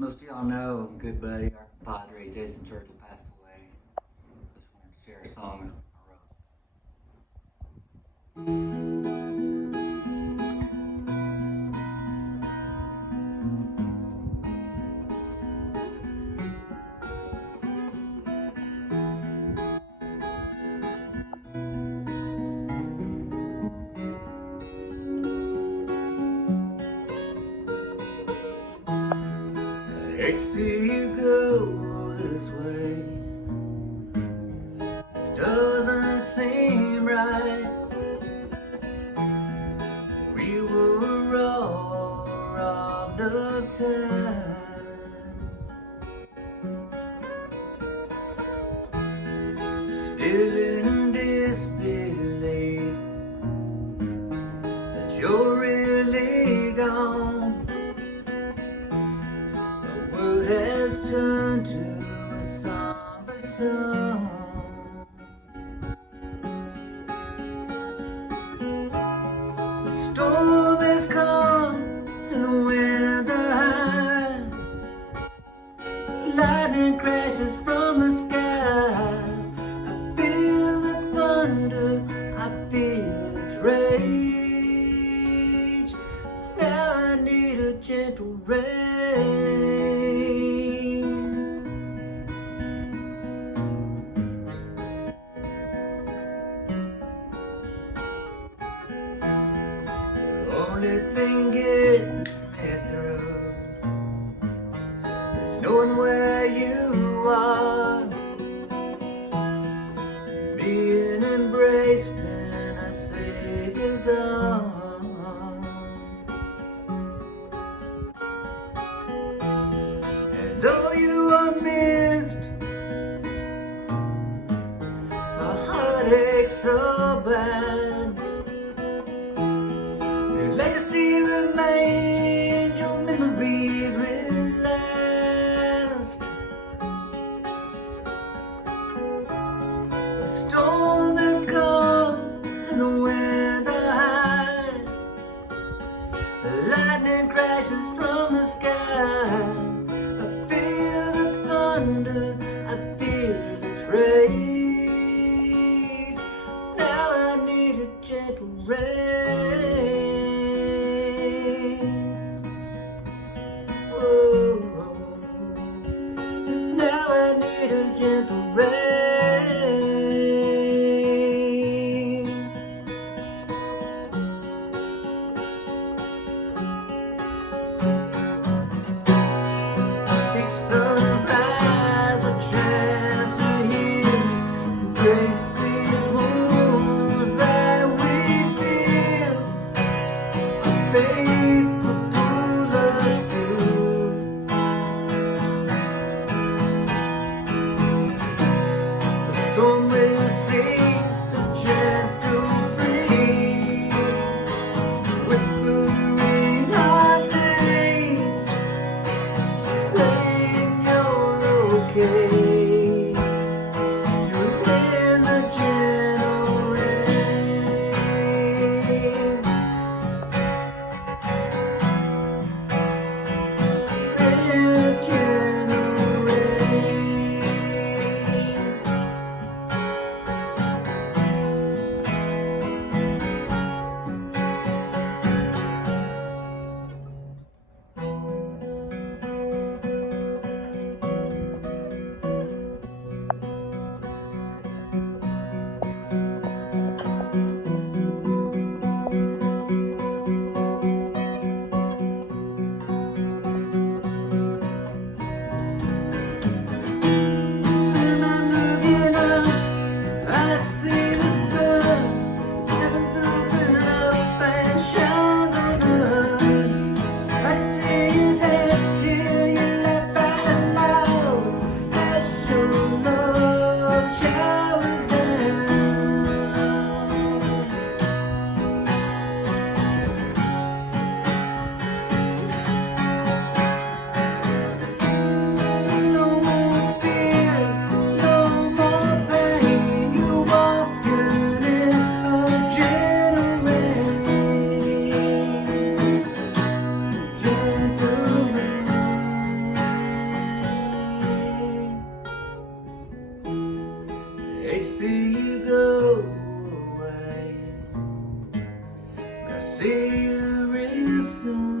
Most of y'all know a good buddy, our compadre, Jason Churchwell, passed away. Just wanted to share a song I wrote. I hate to see you go this way. This doesn't seem right. We were all robbed of time. Still in disbelief that you're really gone. The world has turned to a somber song. The storm has come and the winds are high. Lightning crashes from the sky. I feel the thunder, I feel its rage. Now I need a gentle rain. The only thing getting me through is knowing where you are, being embraced in a Savior's arms. And though you are missed, my heart aches so bad. Your legacy remains, your memories will last. The storm has come and the winds are high. The lightning crashes from the sky. I feel the thunder, I feel its rage. Now I need a gentle rain. Oh. hate to see you go away, but I see you real soon.